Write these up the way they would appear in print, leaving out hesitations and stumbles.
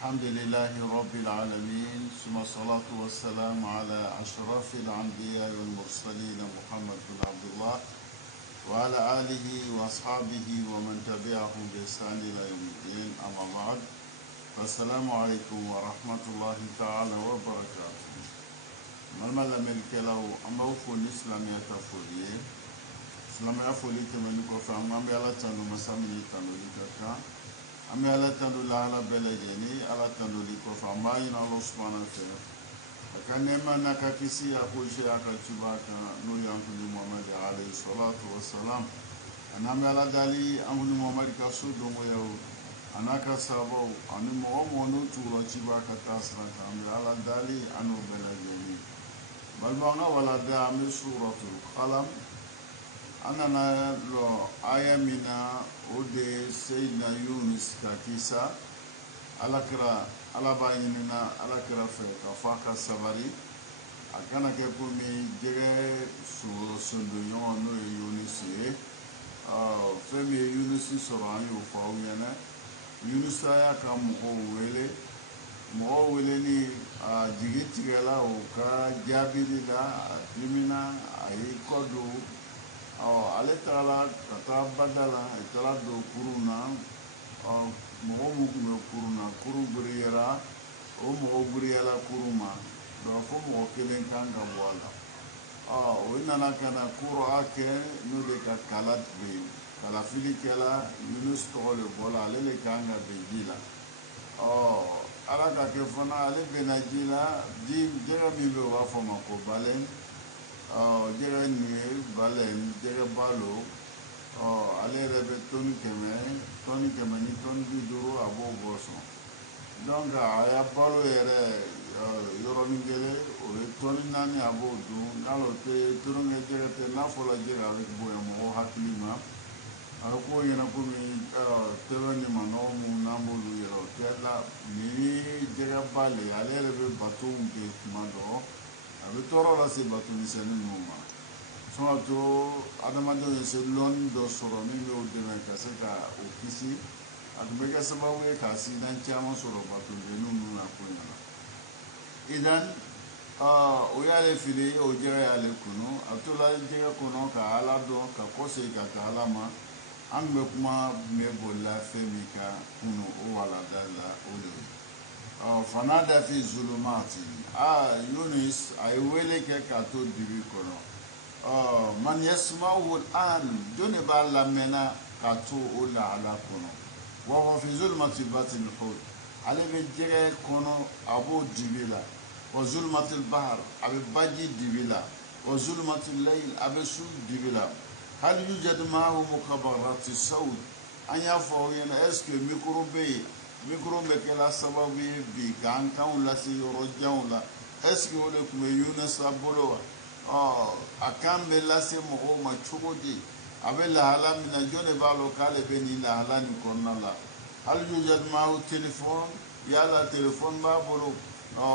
الحمد لله رب العالمين ثم الصلاة والسلام على أشرف الأنبياء والمرسلين محمد بن عبد الله وعلى آله وأصحابه ومن تبعهم بإحسان إلى يوم الدين أما بعد فالسلام عليكم ورحمة الله تعالى وبركاته ملما لم يلكلو أما وفو الإسلام يتفولي إسلام يفولي تمنكو فأمام يلا تنو مسامي تنو لكاكا Ami ala tando la ala belejeni ala tando liko famba ina Allah subhanahu wa ta'ala akanema na kakisi ya kuisha akachubaka no yangu ni Muhammad alayhi salatu wassalam anami ala dali angu ni Muhammad kasudo moyo anaka sabo ani mo no tulo chibaka tasra ami ala dali anu belejeni balbanga wala da ami suratul qalam anana lo ayamina ode Sayyidina Yunus kakisa alakira alabayinina alakira fe kafaka sabari akana ke kumi jere sondo yon no Yunus femi Yunus soro ayo fa uyana Yunus aya ka mo wele ni jigitigala o ka jabirila dimina ay kodo ale taara ka taa badala a taara don kurun na mɔgɔ mun tun bɛ kurun na kurun guriyara o mɔgɔ guriyara kurun ma donc fo mɔgɔ kelen kan ka bɔ a la o nana ka na kura kɛ n'o de ka kala bɛ yen kalafili kɛla Yunus tɔgɔ de bɔra ale de kan ka bɛn ji la ala ka kɛ fana ale bɛnna ji la jɛgɛ min bɛ yen u b'a fɔ o ma ko baleine jɛgɛ nin ye baleine jɛgɛ balo ale yɛrɛ bɛ tɔni kɛmɛ ni tɔni 50 a b'o bɔ sɔn donc a y'a balo yɛrɛ yɔrɔnin kelen o ye tɔni 4 a b'o dun n'alo tɛ tulonkɛ jɛgɛ tɛ n'a fɔra jɛgɛ a bɛ bonya mɔgɔ hakili ma a bɛ k'o ɲɛna komi tɛbɛn ni manɔgɔ mun n'an b'olu yɛrɛ o tɛ la ni jɛgɛ bale ale yɛrɛ bɛ batow kɛ tuma dɔ a bɛ tɔɔrɔ lase bato misɛnnin ninnu ma sɔn to adamadenw ye se lɔnni dɔ sɔrɔ min bɛ o dɛmɛ ka se ka o kisi a tun bɛ kɛ sababu ye ka accident caman sɔrɔ batodenninw ninnu na ko ɲɛna idan o y'ale fili o jɛgɛ y'ale kunu a tola jɛgɛ kɔnɔ ka ala dɔn ka kɔsegin ka taa ala ma an tun bɛ kuma min bɛ bolila fɛn min kan kunu o walanda la o de ye fanada fi zulumati Yunus ay wele ke ka to dibi kono man yasma'u al'an doni ba lamena ka to o la ala kono wa huwa fi zulmati batil hud ale be jere kono abo dibi la wa zulmati al-bahr abe baji dibi la wa zulmati al-layl abe su dibi la hal yujad ma'ahu mukabarati sawt anya fo yana est-ce que micro bɛ kɛla sababu ye bi k'an kanw lase yɔrɔ janw la est-ce que o de tun bɛ Yunus bolo wa a kan bɛ lase mɔgɔw ma cogo di a bɛ lahala min na jɔn de b'a dɔn k'ale bɛ nin lahala nin kɔnɔna la hali yujad ma'ahu téléphone yala téléphone b'a bolo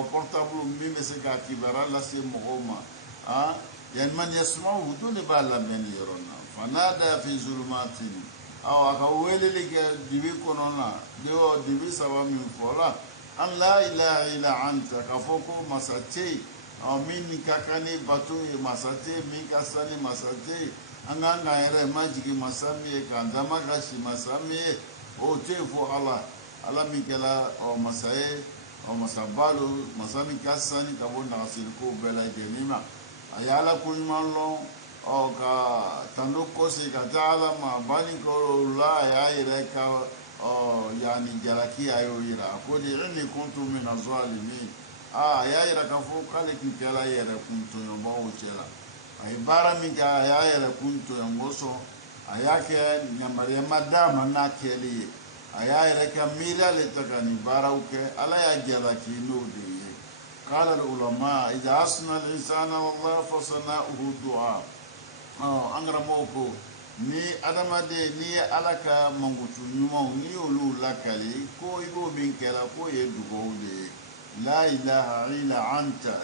portable min bɛ se k'a kibaruya lase mɔgɔw ma yani man yasma'uhu jɔn de b'a lamɛn nin yɔrɔ in na fanada fi zulumatin a ka weleli kɛ dibi kɔnɔna dibi saba min fɔla an la ilaha illa anta ka fɔ ko masa tɛ yen min ka kan ni bato ye masa tɛ yen min ka san ni masa tɛ yen an k'an k'an yɛrɛ majigin masa min ye k'an damakasi masa min ye o tɛ yen fɔ ala min kɛra masa ye masa balo masa min ka sanni ka bɔ nagasiliko bɛɛ lajɛlen ma a ye ala ko ɲuman lɔn ka tando kɔse ka taa ala ma bani ko la a y'a yɛrɛ ka yani jalaki a y'o yira a ko de inni kuntu mina zalimin a y'a yira k'a fɔ k'ale tun kɛra yɛrɛ kun tɔɲɔbaw cɛ la a ye baara min kɛ a y'a yɛrɛ kun tɔɲɔ kosɔn a y'a kɛ yamaruya ma d'a ma n'a kɛli ye a y'a yɛrɛ ka miiriya le ta ka nin baaraw kɛ ala y'a jalaki n'o de ye qala al-ulama idha asna al-insana wallahi fasana'uhu du'a an karamɔgɔw ko ni adamaden n'i ye ala ka mankutu ɲumanw n'i y'olu lakali ko i b'o min kɛra k'o ye dugawu de ye la ilaha illa anta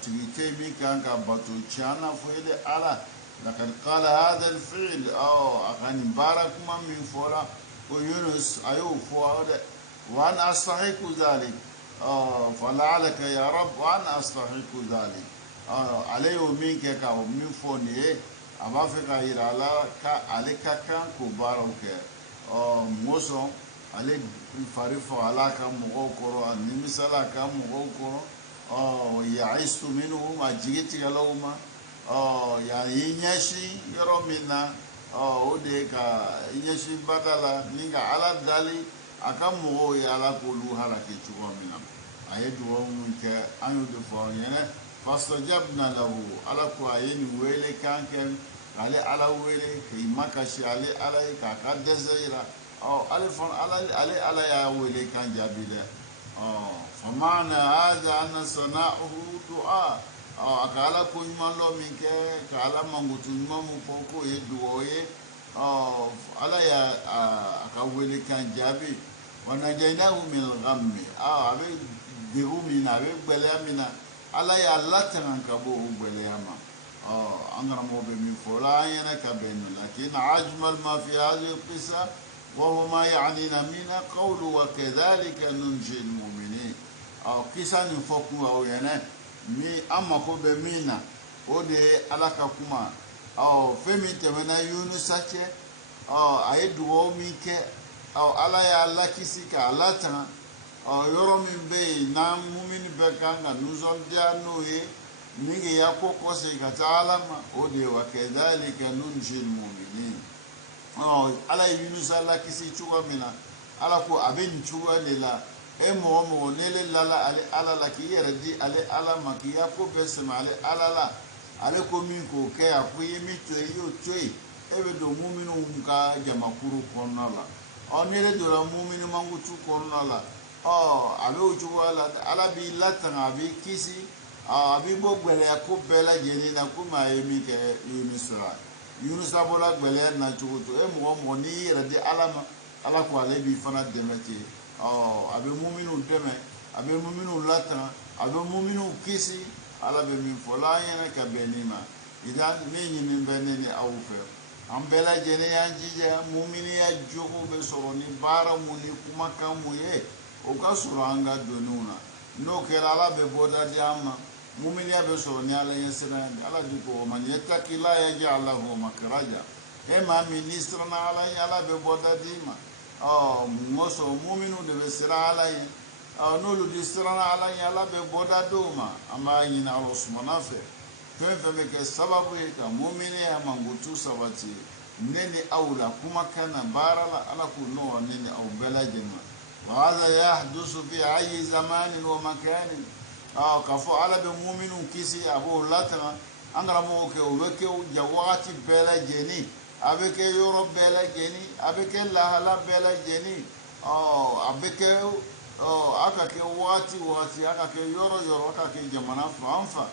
tigi tɛ min kan ka bato tiɲɛna fo ye de ala lakad qala hadha al-fi'l a ka nin baara kuma min fɔra ko Yunus a y'o fɔ dɛ وأنا أستحق ذلك فلعلك يا رب وأنا أستحق ذلك عليه ومنك ومن فوني أما في غير على كان كبارك موسى عليه فريف على كم مغوكرو نمسلا كم مغوكرو يعيست منه ما جيت يلوما يعني ينشي يرومنا ode ka inyeshi badala ninga ala dali aka mo ala ko lu harake chuwa mina aye duwo munke anu de fo yene fastajabna lahu ala ko ayeni wele kanken ale ala wele ke makashi ale ala ka dezaira ale fon ala ya wele kan jabile famana hada anna sana'uhu du'a akala ko nyuma lo minke kala mangutu nyuma mu poko e duoye ala ya akawele kan jabi wana jainahu min al-ghammi abe dirumina abe belamina ala ya latan kabo belama angara mo be min fola yana kabenu lakin ajmal ma fi hadhihi al-qissa wa huwa ma ya'nina min qawlu wa kadhalika nunji al-mu'minin qissa ni foku o yana mi amako be mina o de alaka kuma femi temena Yunus sache aye duwo mi ke ala ya lakisi ka alatan yoro min be na mumin be kanga nuzon dia noye mingi ya kokose ka taalama o de wa kadhalika nunjil mu'minin ala Yunus lakisi chuwa mina ala ko abin chuwa lela mo nele lala ale ala la ki yere di ale ala makiya ko besema ale ala la ale ko min ko ke afuye mi to yo toy ebe do muminu nka jamakuru konala nele do la muminu mangutu konala abe uju wala ala bi latanga bi kisi abi bo gbele ko bela jeni na kuma yemi ke Yunus abola gbele na chuto mo ni yere di ala ko ale bi fana demete abe muminu deme abe muminu latan abe muminu kisi ala be min fola yana ka benima idan ne ni benene awfe ambela jene yanjija mumini ya jogo be so ni bara mu ni kuma kan mu ye o ka suranga donuna no kera ala be boda diama mumini ya be so ni ala yesena ala diko man yattaqila yaj'al lahu makraja ma ministra na ala be boda dima moso muminu de be sira alai no lu di sira alai ala be boda doma ama yina Allah subhanahu fe me ke sababu ka mumini ya mangutu sabati neni aula kuma kana barala ala ku no neni au balajina wa hadha yahdusu fi ayi zamanin wa makanin kafu ala be muminu kisi abu latana angara mo ke o ke jawati balajeni abeke yoro bela jeni abeke lahala bela jeni abeke akake wati akake yoro akake jamana fanfa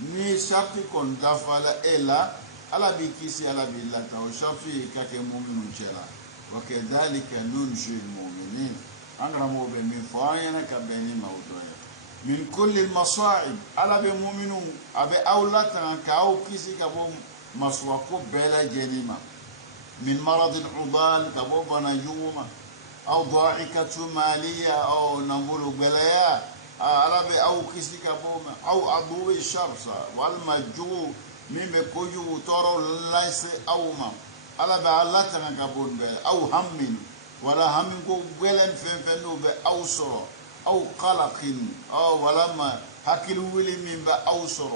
ni shafi kon dafala ela ala bikisi ala billata o shafi kake mu'minun chela wa kadhalika nunji almu'minin angra mo be min faayana ka beni mawdoya min kulli almasa'ib ala be mu'minun abe awlatan ka au kisi ka bo maswako bela jenima من مرض عضال كبوبنا يوما أو ضائقة مالية أو نقول بلايا أو كسي كبوما أو عضو الشرس والمجو من بكوجو تورو ليس أو ما على بعلاتنا كبون أو هم ولا هم كو بلن فنو أو سر أو قلق أو ولا ما هكذا ولي من أو سر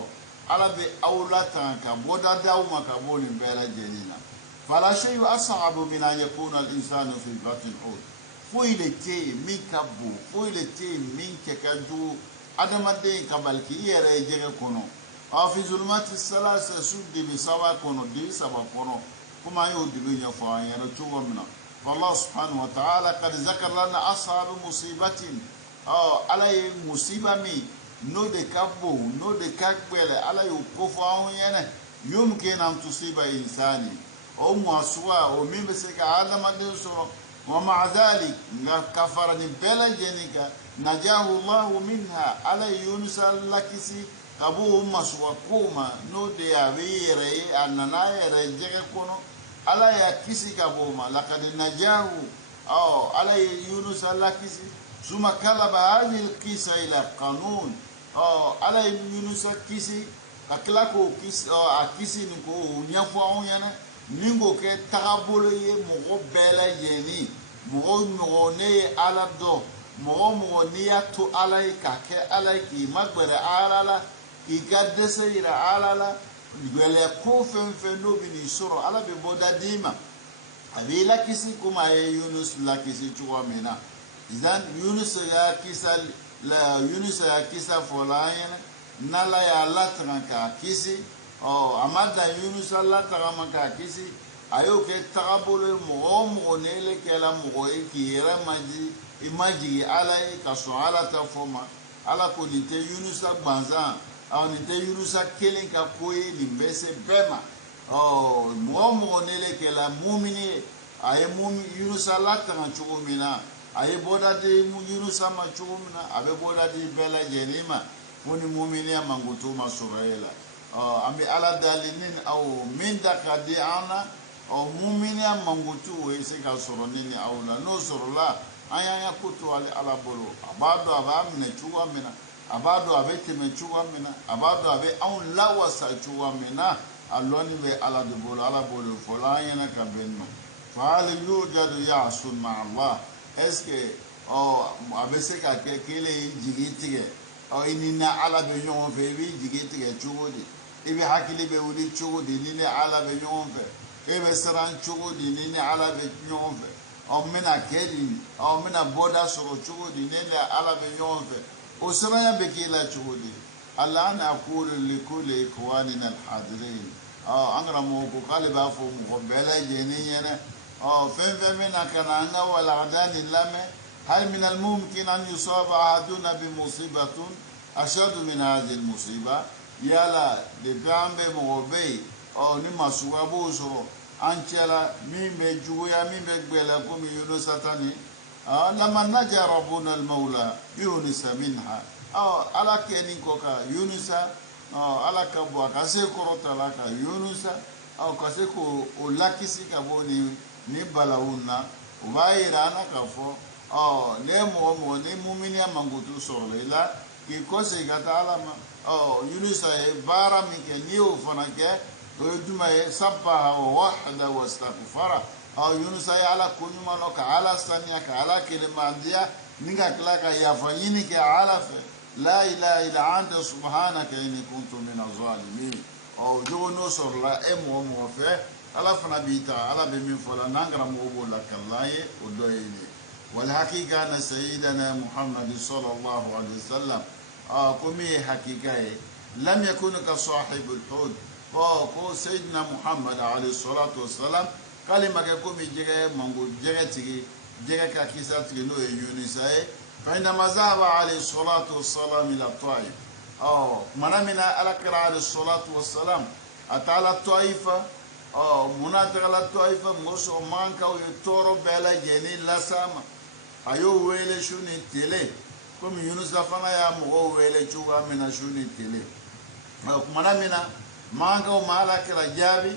على بأولاتنا كبودا داوما كبون بلا جنينا فلا شيء أصعب من أن يكون الإنسان في بطن الحوت فويلتي من كبو فويلتي من كجو عدم الدين كبالكي يرجع كونو أو في ظلمات الثلاثة سود بسوا كونو دي سوا كونو كما يودي يفعل يرجو منا فالله سبحانه وتعالى قد ذكر لنا أصحاب مصيبة على مصيبة مي no de kabo no de kakbele ala yukofa yana yumkin an tusiba insani o mwaswa o mimbe seka adama de so wa ma'a dhalik kafara ni bela jenika najahu Allah minha ala yunus lakisi kabu maswa kuma no de avire anana yere jege kono ala ya kisi kabuma laqad najahu على يونس الله كيسي ثم قلب هذه القصة إلى قانون على يونس كيسي أكلاكو كيسي أكيسي نكو نيافو يعني نينغو كي تغابولو مغو بلا يني مغو ني على دو مغو نيا تو على كاكي على كي مغبرة على كي قدسة إلى على gwele ko fen no bi ni soro ala be boda dima abi la kisi kuma ye Yunus la kisi chuwa mena izan Yunus ya kisa la Yunus ya kisa folayen nala ya la tranka kisi amada Yunus la tranka kisi ayo ke tarabule mo nele ke la mo ki era maji imaji ala ka so ala ta forma ala ko ni te Yunus banza ni te Yunusa kelen ka koye limbese bema mo nele ke la mumini aye Yunusa la tan chugo mina aye boda de Yunusa ma chugo mina abe boda de bela jenima woni mumini amangutu masuraela ambi ala dalinin au minda kadi ana mumini amangutu we se ka soro nini aula no soro la aya kutu ala bolo abado abamne chugo mina abado abe teme chuwa mina abado abe on lawasa chuwa mina aloni be ala de bolo ala bolo fola yana ka benno fa hal yujadu ya'sun ma Allah eske abe se ka kele jigitige inina ala be yon fe bi jigitige chuwo di ibe hakili be wuli chuwo di nini ala be yon fe ibe saran chuwo di nini ala be yon fe mina kedi mina boda soro chuwo di nini ala be yon fe وسرنا بكيلا شهودي الآن أقول لكل إخواننا الحاضرين أنغرا موكو قالبا فو مقبلة جنينة فين منا كان ولا عدان اللامة هل من الممكن أن يصاب أحدنا بمصيبة أشد من هذه المصيبة يلا لبعم بمغبي نما سوابو سرو أنشلا مين بجويا مين بقبلكم يونساتاني لما نجى ربنا المولى يونس منها على كيني كوكا يونس على كبوا كاسيكو تلاكا يونس كاسيكو ولاكيسي كابوني نبلاونا وبايرانا كفو نمو نمومينيا مانغوتو سورليلا كيكوسي كاتالما يونس بارا ميكنيو فناكي ويدوما سبها ووحده واستغفره Yunus ay ala kunyumano ka ala sania ka ala kilimandia ninga klaka yafanyini ke ala fe la ilaha illa anta subhanaka inni kuntu minaz zalimin jono sorla emo mo fe ala fana bita ala be min fola nangara mo bo la kallaye odoyini wal haqiqa na sayyidana Muhammad sallallahu alaihi wasallam kumi haqiqaye lam yakun ka sahibul hud ko sayyidina Muhammad alaihi salatu wassalam kalima ke komi jege mango jege tigi jege ka kisa tigi no Yunus ay fa inda mazaba alayhi salatu wassalam ila Taif manamina ala kira alayhi salatu wassalam atala Taifa munata ala Taifa ngoso manka o toro bela jeni lasama ayo wele shuni tele komi Yunus afana ya mo wele chuga mina shuni tele manamina manka o mala kira jabi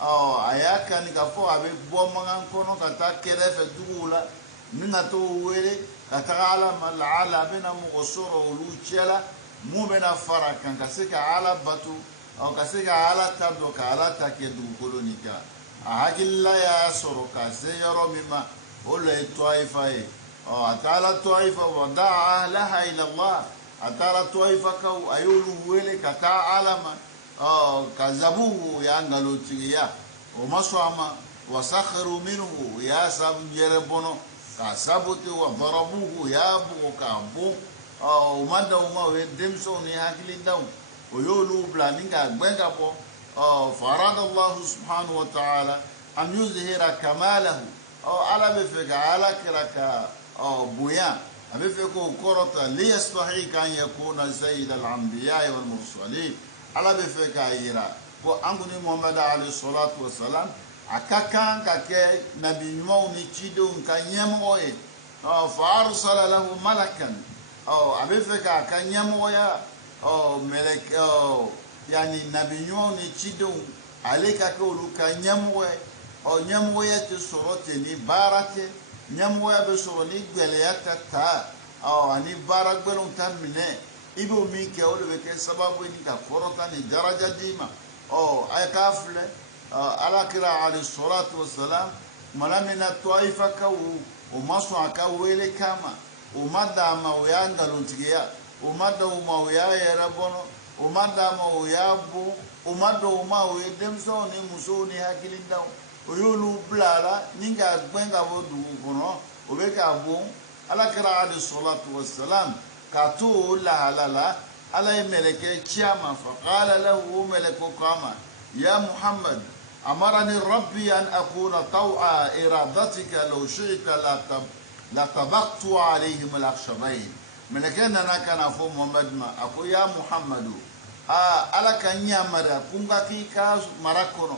ayaka ni kafo abe bomangan kono kata kerefe dugula minga to wele kata ala mal ala bena mugosoro uluchela mu bena farakan kasika ala batu kasika ala tablo ka ala takedu kolonika ahagilla ya soro kase yoro mima ole Taifa atala Taifa wadaa ahlaha ila Allah atala Taifa ka ayulu wele kata alama kazabuhu ya ngalotiya ومصعما وسخروا منه يا سب يربونو كسبت وضربوه يا ابو كابو ومدوا ما ودمسون ياكلين داو ويولو بلانينغا غبو فرض الله سبحانه وتعالى ان يظهر كماله على بفك على كركا بويا بفكو كرتا ليستحق ان يكون سيد الانبياء والمرسلين على بفك ايرا ko anguni Muhammad alayhi salatu wassalam akakan kake nabi nyumo ni chido nkanyamo e fa arsala lahu malakan abefeka kanyamo ya melek yani nabi nyumo ni chido aleka ko lu kanyamo e nyamo ya te sorote ni barate nyamoya be soro ni gweleya ta ani bara gbelon ta mine ibo mi ke o le ke sababu ni ka korota ni daraja dima ay kafle ala kira alayhi salatu wassalam malamina taifa ka o maso aka wele kama o madama o ya ngalontiya o madama o ya yerabono o madama o ya bu o madama o demso ni muso ni hakilinda o yolu blala ninga gbenga bodu kono o be ka bon ala kira alayhi salatu wassalam kato la halala ala meleke chama fa qala lahu malaku qama ya muhammad amarani rabbi an akuna taw'a iradatika law shi'ta la tabaqtu alayhim al-akhshabayn melekena nakana fo muhammad ma ako ya muhammadu ala kanya mara kunga kika marakono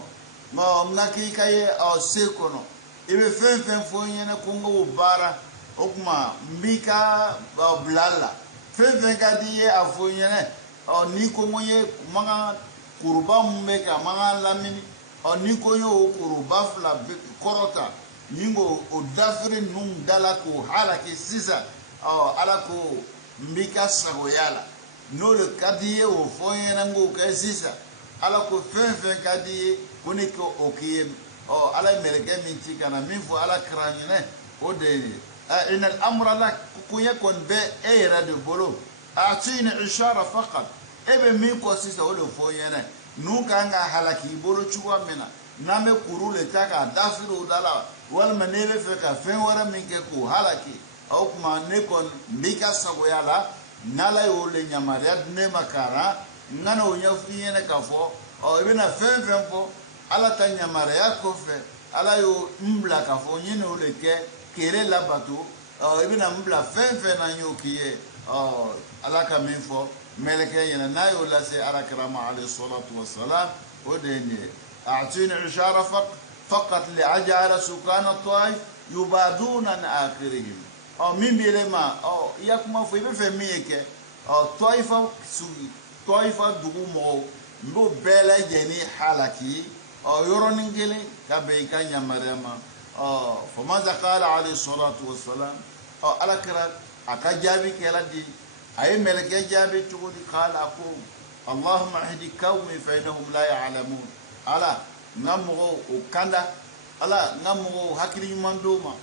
ma ngaki kaye o sekono ibe fen fo nyene kunga ubara okuma mbika blala fen kadiye afonyene ni ko moye manga kuruba mbeka manga lamini ni ko yo kuruba fla korota ningo o dafre num dala ko halaki sisa ala ko mbika sagoyala no le kadiye o fonyene ngo ka sisa ala ko fen kadiye koni ko okiye ala meleke minti kana min fo ala kranyene o de إن الأمر لك كيكون بأيرة بولو أعطيني إشارة فقط إبن ميكو سيسا ولو فوينة نوكا نغا حلقي بولو چوا منا نامي كورو لتاكا دافرو دالا والما نيبه فكا فين ورا منكو حلقي أو كما نيكون ميكا ساقويالا نالا يولي نياماريات نيما كارا نانا ونيافينة كفو أو إبنا فين فو ألا تنياماريات كوفي ألا يو مبلا كفو نينو لكي kere la bato ibina mbla fen na nyokiye alaka minfo meleke yana nayo la se ala karama alayhi salatu wassalam odeni a'tini ishara faqat li ajala sukan at-taif yubaduna an akhirihim min bilema yakuma fo ibe fe mieke taifa dugu mo ndo bela jeni halaki yoroningele kabe kanya mariama فماذا قال عليه الصلاة والسلام على كرا أكجابي كلا أي ملك جابي تقول قال أقول اللهم اهد قومي فإنهم لا يعلمون على نمو وكندا على نمو هكري مندوما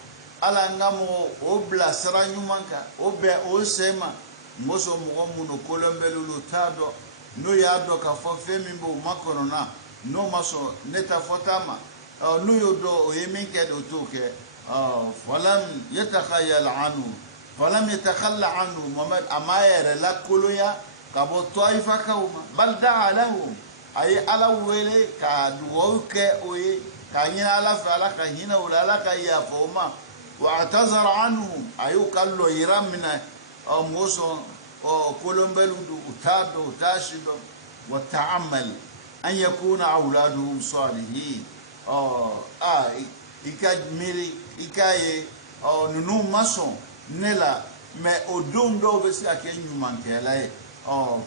على نمو أبلا سرانيو مانكا أبا أوسما موسو مغمونو كولمبلو تابو نو يادو كفوفي مبو مكونا نو ماسو نتا فوتاما نيودو يمينك دوتوك فلم يتخيل عنه فلم يتخلى عنه محمد أماير لا كلويا كابو طائفة كوما بل دعا لهم أي على ويلي كادوك أوي كاين على فعلا كاين ولا لا كايا فوما واعتذر عنهم أيو كالو يرمنا موسو كولومبلو تادو تاشدو وتعمل أن يكون أولادهم صالحين miri ikaye nunu mason nela me odom do be si akenyu mankela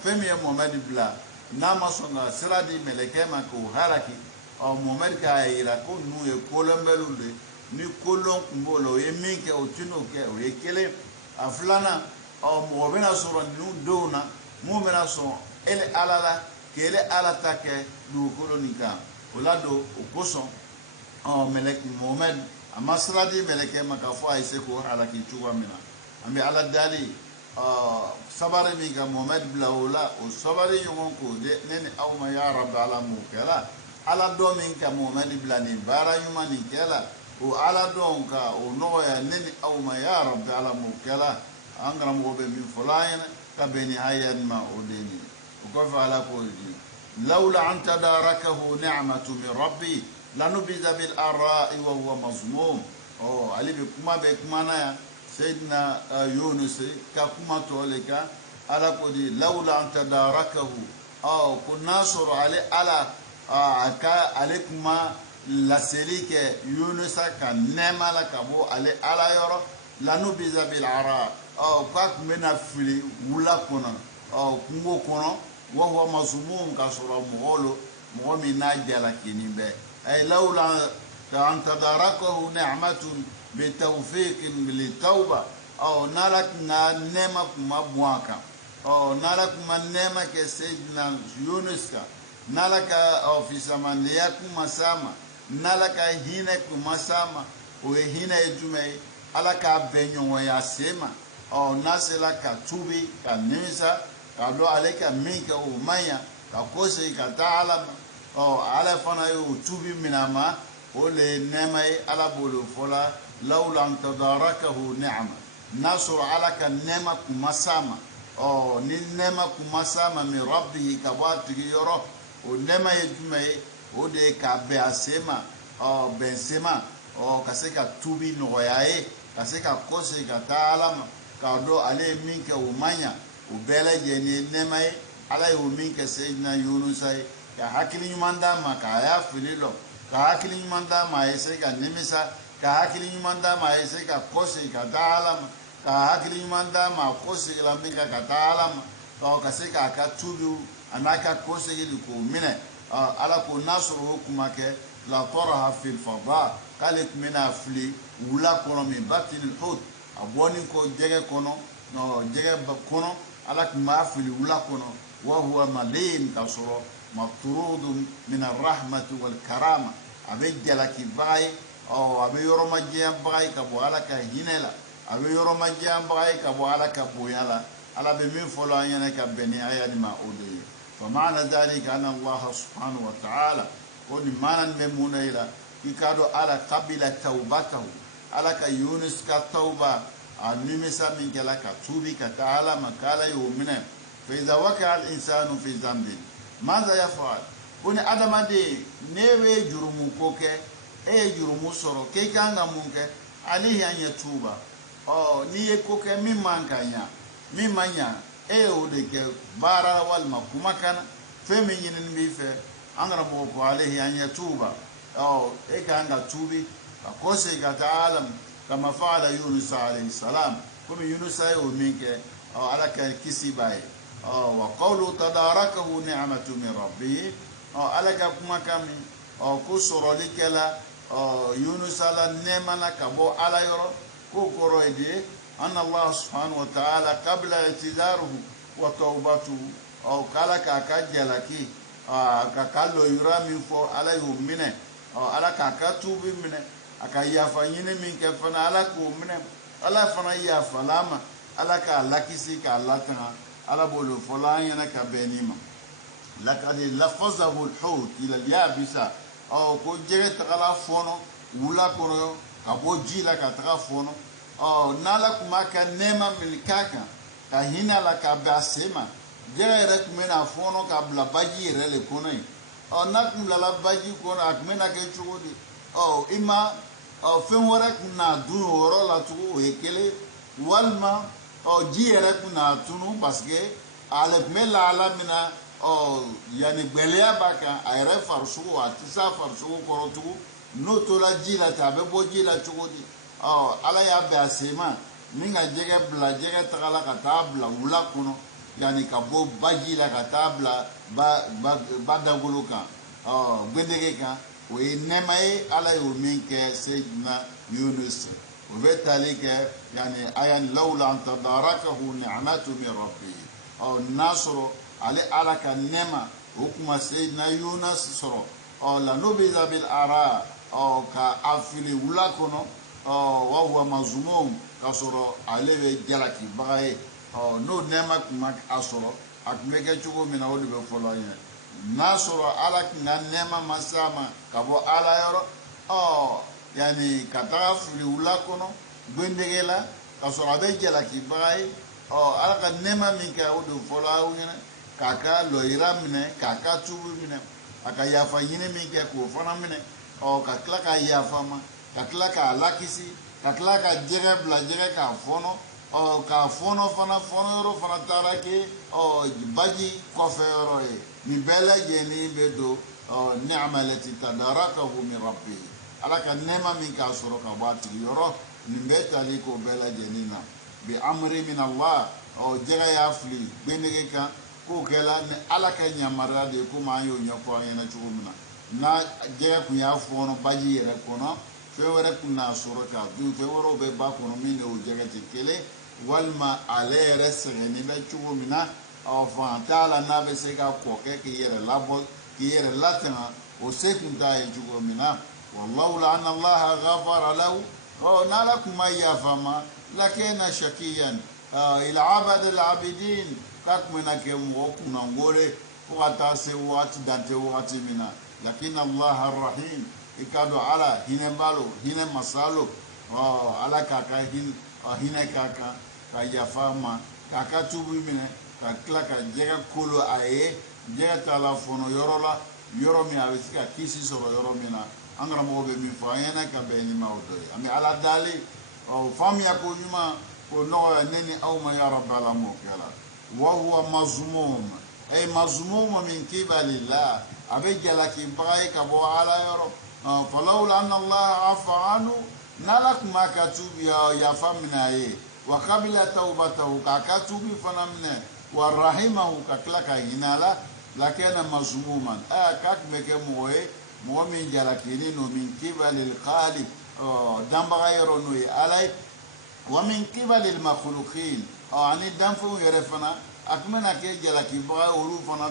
femi e Muhammad bla na mason na siradi meleke ma ko haraki Muhammad ka ira ko nu e kolombelude ni kolon mbolo e minke otuno ke o ekele aflana mo bena soro nu dona mo bena so ele alala kele alata ke du kolonika olado oposon melek Muhammad amasradi meleke makafo aise ko halaki chuwa mina ambi ala dali sabare mi ga Muhammad blaula o sabare yongon ko de nene awma ya rabb ala mukala ala do min ka Muhammad blani bara yuma ni kala o ala don ka o noya nene awma ya rabb ala mukala angara mo be min fulayen ka beni hayan ma odeni o ko fa ala ko di لولا أن تداركه نعمة من ربي لنبذ بالأراء وهو مظلوم علي بكما نايا سيدنا يونس كما تولك على قدي لولا أن تداركه كنا صر على عليكما لسليك يونس كان نعمة لكبو على يرى لنبذ بالأراء كاك من فلي ولا كنا كنغو كنا وهو مظلوم كسر مغولو مغمي ناجل كنيبه أي لولا أن تداركه نعمة بتوفيق للتوبة أو نالك نعمة ما بواكا أو نالك نعمة كسيدنا يونس نالك أو في زمان ليكم مسامة نالك هينك مسامة وهنا يجمعي على كابينيو وياسيما أو ناسلا كتوبي كنيسا كالو عليك ميكا ومايا كوسي كتعلم أو على فنا يوتوبي منما ولي نمي على بولو فلا لولا أن تداركه نعمة نصر على كنعمة كمسامة أو نعمة كمسامة من ربه كبات يرى ونعمة يجمعي ودي كبياسيما أو بنسيما أو كسيكا توبي نغياي كسيكا كوسي كتعلم كالو عليه ميكا ومايا وبلا جني نمي على يومين سيدنا يونس كهاكلي يماندا ما كايا فيلو كهاكلي يماندا ما يسيكا نمسا كهاكلي يماندا ما يسيكا كوسي كتعلم كهاكلي يماندا ما كوسي لامبيكا كتعلم كاو كسيكا كتوبيو أناكا كوسي لكو منه على كو نصره كماك لا ترها في الفضاء قالت منا فلي ولا كونو من باطن الحوت أبوني كو جيجي كونو no jege kono ala kuma fili wula kono wa huwa malin kasoro matrud min arrahmati wal karama abe jalaki bay o abe yoroma jiya bay ka bo ala ka hinela abe yoroma jiya bay ka bo ala ka boyala ala be min folo anyana ka beni ayani ma ode fa maana dhalika anna allah subhanahu wa ta'ala koni manan memuna ila ikado ala qabila taubatahu ala ka yunus ka tauba النمسا من كلا كتوبي كتعالى مكالا يومنا فإذا وقع الإنسان في ذنب ماذا يفعل؟ كوني أدم دي نوي جرمو كوكي أي جرمو سورو كي كان مونكي عليه أن يتوب أو نيه كوكي مما كانيا مما نيا أي ودك بارا والما كما كان فمن ينبي في أنربوك عليه أن يتوب أو أي كان توبي فكوسي كتعالى كما فعل يونس عليه السلام كم يونس ومنك أو على كيسي باي وقوله تداركه نعمة من ربه أو على كما كم أو كسر لكلا يونس على نعمة كبو على يرو كوكورو يدي أن الله سبحانه وتعالى قبل اعتذاره وتوبته أو كلا كاكاجلكي كاكالو يرامي فو على يومنا أو على كاكاتوبي منه aka yafa yini min ke fana ala ko mine ala fana yafa lama ala ka lakisi ka latana ala bolo fola yana ka benima laqad lafazahu alhut ila alyabisa aw ko jere tagala fono wula koro ka boji la ka taga fono aw nala kuma ka nema min kaka ka hina la ka basema jere rek mena fono ka bla baji rele konai aw nakum la baji kono ak mena ke chudi aw ima fen wɛrɛ na dun o yɔrɔ la tugun o ye kelen walima ji yɛrɛ na tunu parce que ale tun bɛ lahala min na yanni gbɛlɛya b'a kan a yɛrɛ farisogo a tɛ s'a farisogo kɔrɔ tugun n'o tora ji la ten a bɛ bɔ ji la cogo di ala y'a bɛn a sen ma ni ka jɛgɛ bila jɛgɛ tagala ka taa bila wula kɔnɔ yanni ka bɔ baji la ka taa bila ba dagolo kan gbɛdɛgɛ kan o ye nɛɛma ye ala y'o min kɛ seyidina yunus o bɛ tali kɛ yanni ayan lawla an tadarakahu ni'matu min rabbihi n'a sɔrɔ ale ala ka nɛɛma o kuma seyidina yunus sɔrɔ lanubiza bil ara ka a fili wula kɔnɔ wa huwa mazmum ka sɔrɔ ale bɛ jalakibaga ye n'o nɛɛma tun ma a sɔrɔ a tun bɛ kɛ cogo min na o de bɛ fɔlɔ an ye n'a sɔrɔ ala tun ka nɛɛma ma s'a ma ka bɔ ala yɔrɔ yanni ka taga fili wula kɔnɔ gbendege la ka sɔrɔ a bɛ jalakibaga ye ala ka nɛɛma min kɛ o de fɔlɔ aw ɲɛna k'a ka lɔyira minɛ k'a ka tubu minɛ a ka yafa ɲini min kɛ k'o fana minɛ ka tila ka yafa ma ka tila k'a lakisi ka tila ka jɛgɛ bila jɛgɛ k'a fɔnɔ k'a fɔnɔ fana fɔnɔ yɔrɔ fana taara kɛ baji kɔfɛ yɔrɔ ye nin bɛɛ lajɛlen bɛ don ni'ma lati tadarakahu min rabbihi ala ka nɛɛma min k'a sɔrɔ ka bɔ a tigi yɔrɔ nin bɛɛ tali k'o bɛɛ lajɛlen na bi amri min Allah jɛgɛ y'a fili gbendege kan k'o kɛla ni ala ka yamaruya de ye komi an y'o ɲɛfɔ an ɲɛna cogo min na n'a jɛgɛ tun y'a fɔnɔ baji yɛrɛ kɔnɔ fewere kunna soro ka dun fewero be ba kono min o jagati kele walma ale resegeni be chugo mina o fantala na be se ka koke ki yere labo ki yere latana o se kunta e chugo mina wallahu la anna allah ghafara lahu o nala kuma ya fama lakena shakiyan ila abad al abidin kakmena ke mo kuna ngore ko ata se wati dante wati mina lakin allah arrahim ikado ala hine balo hine masalo ala kaka hine kaka ka yafama kaka tubu mine ka kila ka jega kolo aye jega telefono yorola yoro mi avesika kisi soro yoro mina angara mo be mi fayena ka be ni mawdo ami ala dali fam ya ko nyuma ko no neni aw ma ya rabbal amukala wa huwa mazmum ay mazmum min kibalillah abe jala ki baye ka bo ala yoro فلولا أن الله عفى عنه نلك ما كتب يا فمنا وقبل توبته ككتب فنمنا ورحمه ككلك هنالا لكن مظلوما كك بك مؤمن جلكينين ومن قبل الخالق دم غيرنو علي ومن قبل المخلوقين يعني دم فو يرفنا أكمنا كي جلكي بغا ولوفنا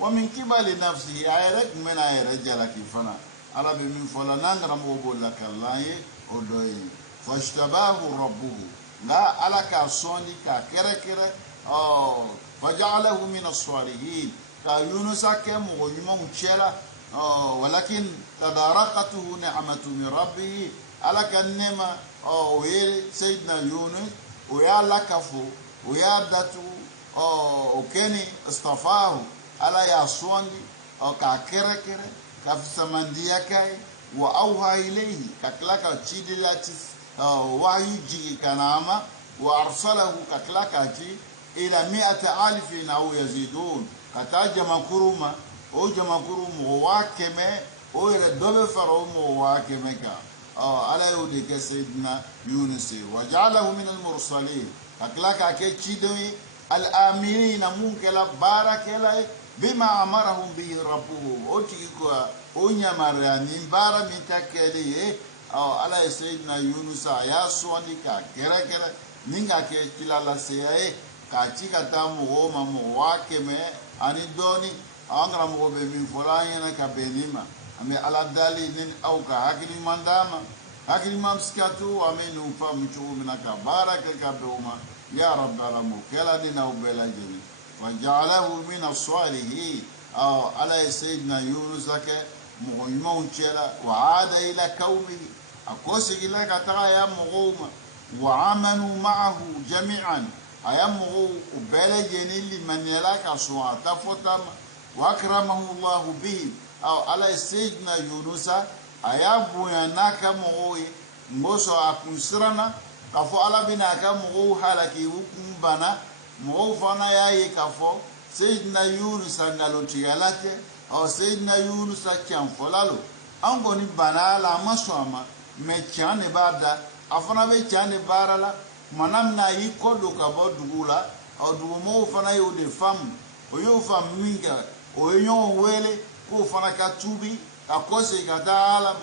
ومن قبل نفسه أيرك من أيرك جلكي فنا ala be min fola nangara mo bolla kallaye o doyi fashtabahu rabbuhu la ala ka soni ka kere faja'alahu min as-salihin ka yunusa ke mo nyuma uchela walakin tadaraqatuhu ni'matu min rabbih ala kan nema we sayyidina yunus o ya lakafu o ya datu o keni istafahu ala ya soni ka kere kafsamandia kai wa auha ilayhi kaklaka chidilati wahyu jigi kanama wa arsalahu kaklaka chi ila 100,000 au yazidun kataja makuruma o jama kurumu wakeme o ire dobe faro mo wakeme ka ala yudi ke sayyidina yunus wa ja'alahu min al-mursalin kaklaka ke chidowi al-aminina munkala barakela bima amarahum bihi rabbuhum otiko onya marani bara mitakele ala sayyidina yunus ya swani ka kera ninga ke kilala sey ka chika tamu homa mo wakeme ani doni angra mo be min folanya ka benima ame ala dali nin au ka hakili mandama hakili mamskatu amenu fam chumina ka baraka ka beuma ya rabbal alamin kala dina ubela jeni وجعله من الصالحين على سيدنا يونس لك مغيمون شلا وعاد إلى كومه أقوسك لك ترى يا مغوم وعملوا معه جميعا أيامه بلجني لمن يلاك سوى تفتم وأكرمه الله به على سيدنا يونس أيابو يناك مغوي موسى أكنسرنا كفو على بناك مغو حالكي وكمبنا mo fana yayi kafo sayyidina yunus ngalo tigalate o sayyidina yunus kyan folalo ango ni banala maswama me chane bada afana be chane barala manam na yi kodo ka bodugula o du mo fana yo de fam o yo fam minga o yo wele ko fana ka tubi ka kose ka dala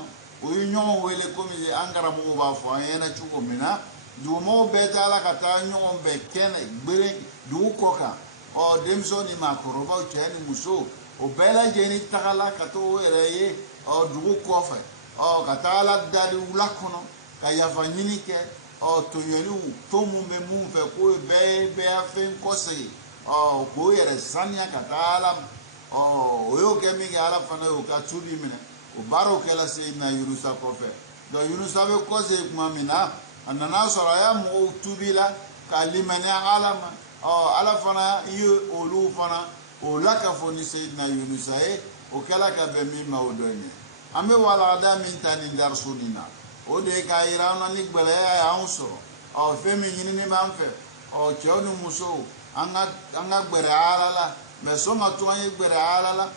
o yo wele ko mi angara mo ba fo yana chuko mina du mo betala kata nyon be ken gbere du koka o demso ni makoroba o cheni muso o bela jeni takala kato ereye o du kofa o katala dali ulakono kaya fanyini ke o to yelu to mu me mu fe ko be afen kose o ko yere sanya katala o yo kemi ala fana o ka tubi mine o baro kala se na yunusa kofe do yunusa be kose kuma mina anana sora ya mo tubila kalimani alama ala fana yu olu fana o laka foni sayyidina yunus o kala ka be mi mawdoni ambe wala da min tani darsunina o de ka irana ni gbele ya unso o femi yini ni manfe o chonu muso anga gbere alala me so ma to an gbere alala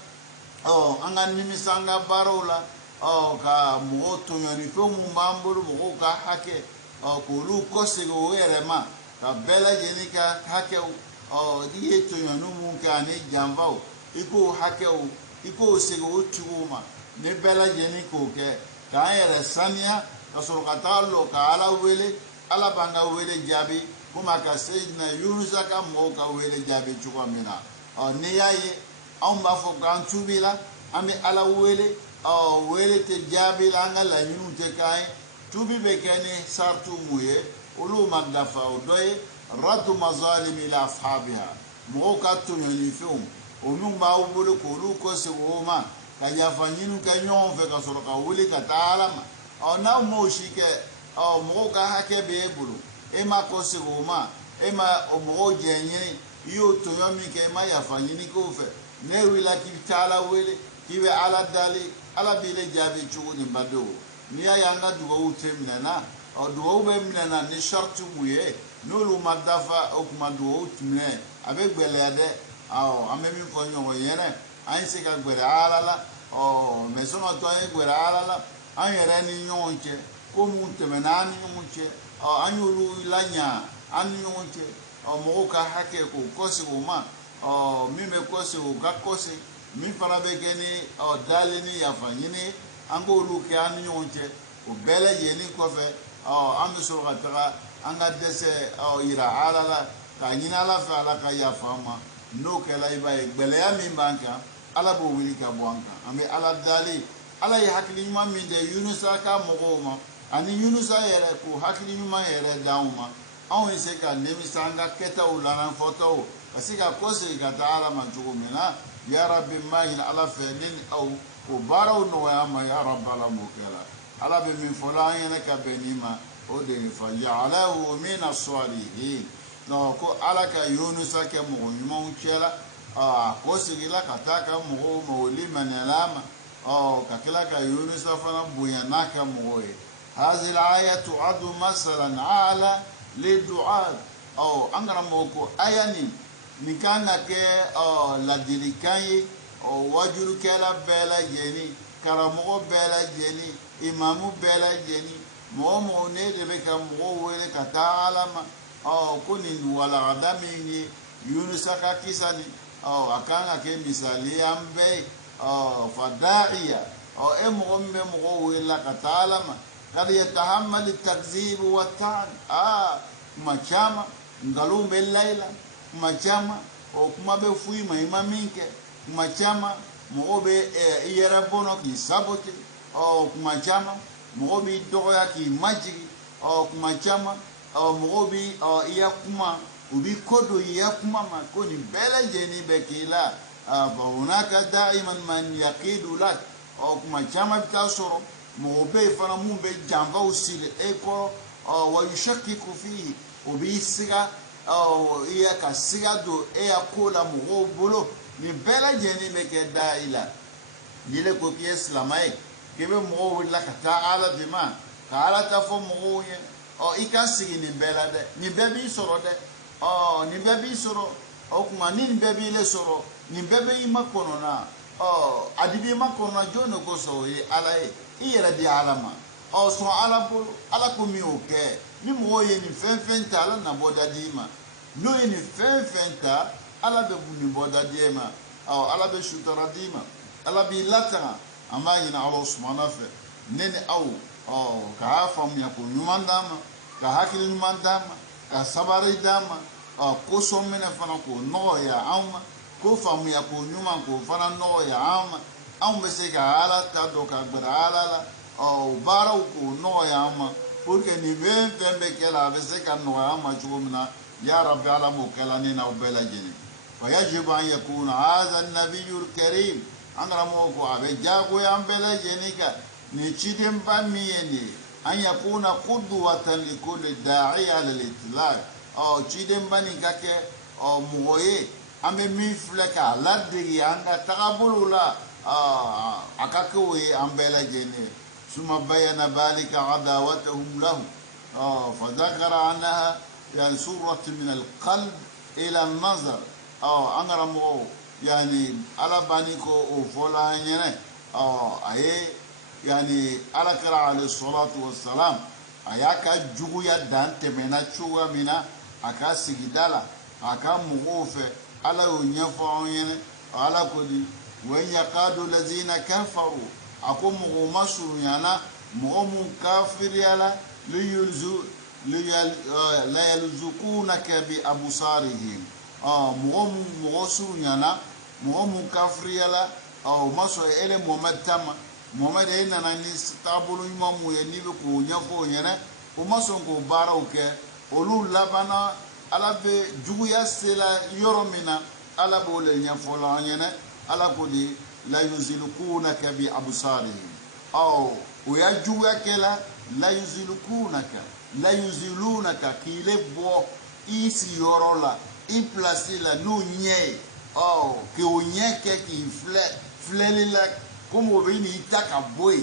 o anga nimi sanga barola o ka mo to yoni fo mu mamburu mo ka hake kulu kosigo werema ka bela jenika hakeu diye to yonu mun ka ne jambao iko hakeu iko sigo utuma ne bela jeniko ke ka yere sania kasoro katalo ka ala wele ala banga wele jabi kuma ka sayyidina Yunus ka mo ka wele jabi chuko mina ne yaye on ba fo kan tubila ami ala wele wele te jabi la ngala yunu te kai tubi be kene sartu muye ulu magdafa odoye ratu mazalim ila ashabiha mo ka tunani film onu ba ubulu ko lu ko se woma ka yafanyinu ka nyon fe ka soro ka wele ka taala ma na mo shike mo ka hake be bulu e ma ko se woma e ma o mo jenye yo to yomi ke ma yafanyini ko fe ne wila ki taala wele ki be ala dali ala bile jabi chuni bado ni ya yanga dugo utemna na o dugo be mna ni shartu muye nulu madafa o kuma dugo utmne abe gbelede amemi ko nyo yene an se ka gbere ala me so no to an gbere ala an yere ni nyonche ko mu temena ni nyonche an yulu lanya an nyonche mo ka hake ko kosi wo ma mi me kosi wo ga kosi mi fara be geni dale ni yafanyini ango luke an nyonche o bele yeni ko fe am so ga tara anga dese ira ala la ka nyina la fa la ka yafama no kala iba gbele ya mi banka ala bo wili ka bwanka ame ala dale ala ya hakili ma mi de Yunusa ka mogoma ani Yunusa yere ko hakili ma yere dauma awon se ka nemi sanga keta ulana foto asika kose ga taala manjugo mina ya rabbi ma in ala fenin au ubaraw no ya ma ya rabbal mukala ala be min fola yana ka benima o de fa ja'alahu min as-salihin no ko ala ka Yunusa ke mo nyuma uchela ko sigila kataka mo mawli manalama ka kila ka Yunusa fana buyana ka mo هذه الآية تعد مثلا على للدعاء أنغرا موكو أياني نكانا كي لديكاي وجل كلا بلا جني كرامو بلا جني إمامو بلا جني مو نيدي بكا مو ويلي كتعلم كوني ولا عدمي يونس كيساني أكانا كي مثالي أمبي فداعية إمو مو ويلا كتعلم قد يتحمل التكذيب والطعن مachama ngalumbe laila machama okuma be fui mahima minke machama mobe yera bono ki sabote machama mobi doya ki majigi machama mobi iya kuma ubi kodo iya kuma makoni bela jeni bekila hunaka daiman man yaqidu lak machama bitasoro mobe fana mumbe jamba usile eko ويشكك فيه وبيسرا إياك سرادو إياكولا مغوبولو نبلا جيني مكدا إلا نيلكو كي إسلامي كيبه مغوبولا كتاعالى ديما كالا تفو مغوية إيكا سري نبلا ده نببي سورو ده نببي سورو كما نببي لسورو نببي إما كونونا أدبي إما كونونا جونو كوسو على إيرا دي عالما so ala bolo ala ko mi o ke ni mo ye ni fenfenta ala na boda dima no ye ni fenfenta ala be buni boda dima ala be shutara dima ala bi lata ama ina Allah subhanahu fa nene ka fam ya ko nyumandama ka hakili nyumandama ka sabari dama ko so mena fana ko no ya amma ko fam ya ko nyuma ko fana no ya amma be se ka ala ta do ka gbara bara ko no ya ma porque ni ben be kala be se kan no ya ma chumna ya rabbi ala mo kala ni na ubela jini fa yajibu an yakuna hadha an-nabiyyu al-karim angra mo ko abe jago ya mbela jini ka ni chidem ba miyeni an yakuna qudwatan li kulli da'iya lil-itlaq chidem ba ni kake moye ame mi fleka ladiri anga takabulula akakowe ambela jini ثم بين ذلك عداوتهم له فذكر عنها يعني سورة من القلب إلى النظر أنغرمو يعني على بانيكو وفولا أي يعني على كرا عليه الصلاة والسلام أياك جويا دان تمنا شوى منا أكا سيدالا أكا مغوفة على ونيفعون على كل وين يقاد الذين كفروا ako mo masuru yana مؤمن كافر يلا لا يلزقونك بأبصارهم مؤمن مغسر ينا مؤمن كافر يلا أو مسو إلى ممتما محمد إننا نستقبل إمام وينيب كونيفو ينا ومسو كباروك أولو لبنا على بجويا سلا يرمنا على بول ينفولا ينا على كودي لا يزلقونك بأبصارهم أو ويجوا كلا لا يزلقونك لا يزلونك كيلي بو إيسي يورولا إبلاسي لا نو نيه أو كيونيه كي فللا كم وبيني يتاكا بوي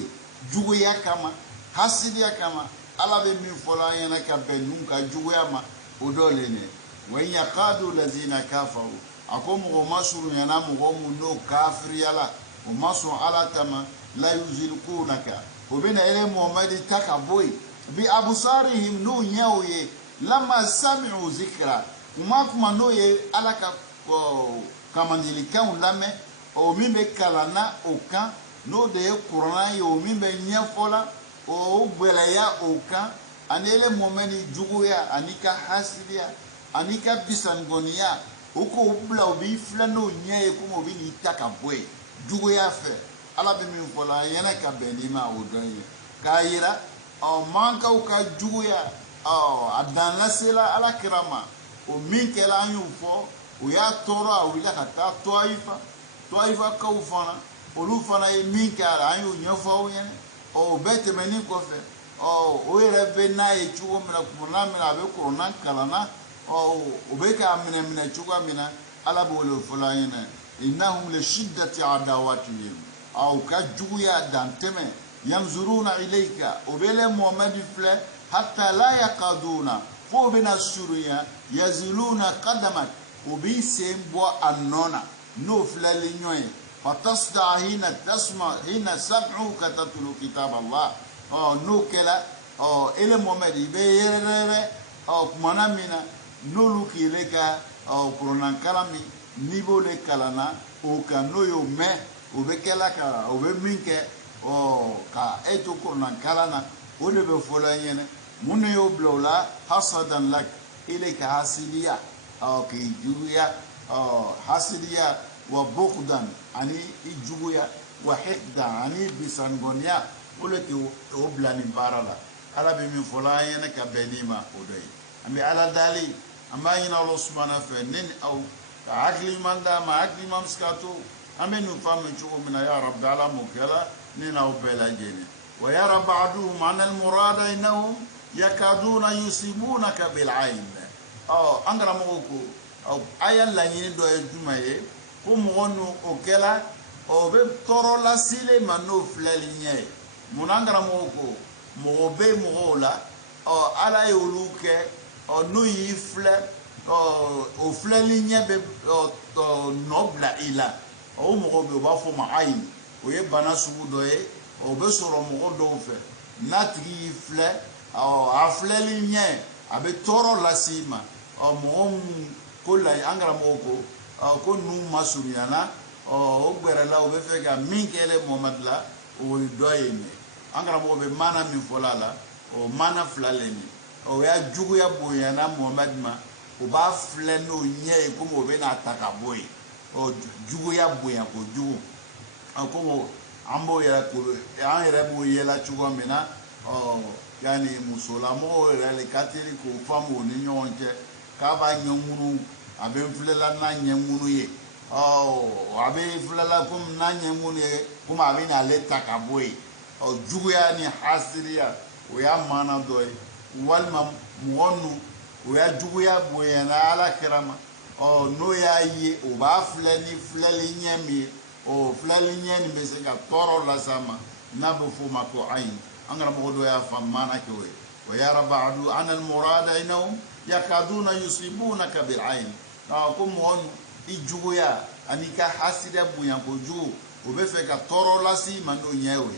جويا كما حسديا كما على بمن فلا ينك بنونك جويا ما ودولني وإن يقادوا الذين كفروا أقوم غماسور ينام غمو نو كافر يلا وماسور على تما لا يزلقونك وبين إلى محمد تكبوي بأبصارهم نو نيوي لما سمعوا ذكرى وما كما نو على كمان اللي كانوا لما أو مين بكلنا أو كان نو ده كورونا يو مين بنيفولا أو بلايا أو كان أنا إلى محمد جويا أنيكا حاسديا أنيكا بيسانغونيا uko ubla obi flano nye ko mo bi ni taka boy jugo ya fe ala be mi fola yana ka be ni ma odan ye kayira o manka o ka jugo ya o adana sela ala kirama o min ke la yu fo o ya toro a wila ka ta toifa ka u fana o lu fana e min ka la yu nyofo yen o bete meni ko fe o ere be na e chugo mena ko na mena be ko nan kala na وبيك من تشوغا من على بولو فلاين إنهم لشدة عداوتهم أو كجويا دانتمه ينظرون إليك وبلا محمد فلا حتى لا يقادون فوبنا السوريا يزلون قدمك وبيسم بوا النونا نو فلا لنيوي فتصدع حين تسمع حين سمعوك تتلو كتاب الله نو كلا إلى محمد يبيرر كمانا منا nolu kile ka kuronan kalami nibo le kalana o ka no yo me o be kala ka o be minke ka eto kuronan kalana o le be fola yene mun yo blola hasadan lak ile ka hasidiya ki juya hasidiya wa buqdan ani ijuya wa hikda ani bisangonia o le ke o blani barala ala be min fola yene ka benima o doyi ambi ala dali أما ينا الله سبحانه فنن أو عقل من دا ما عقل ما مسكاتو أمين نفهم نشوف من يا رب على مكلا نين أو بلا جيني ويرى بعضهم عن المراد إنهم يكادون يصيبونك بالعين أنغرا موكو أو أيا لانين دو يجمعي هم غنو أوكلا أو بتورو لا سيلي منو فلاليني من أنغرا موكو موبي مولا أو على يولوكي no yi fle o fle ligne be nobla ila o mo be ba fo ma ayin o ye bana subu do ye o be soro mo do fe natri fle o a fle ligne abe toro la sima o mo ko la angra mo ko nu masuriana o gbere la o be fe ga min kele momad la o do ye ni angra mo be mana mi folala o mana flaleni o ya jugu ya boya na Muhammad ma o ba fle no nye ko mo be na ataka boy o jugu ya boya ko jugu ko mo ambo ya ko ya ere bo ye la chugo mena o yani musula mo le katiri ko famo ni nyonje ka ba nyomunu abe fle la na nyemunu ye o abe fle la kum na nyemunu ye kuma abe na le taka boy o jugu ya ni hasiria o ya mana doy walma muonu o ya juguya boyana ala kirama no ya yi o ba fleni fleli nyemi o fleli nyeni be se ka toro la sama na bu fu ma ko ayin angara mo do ya famana ke we wa ya rabadu an al murada inahum yakaduna yusibunaka bil ayn ko muonu i juguya anika hasida buyan ko jugu o be fe ka toro la si mando nyewe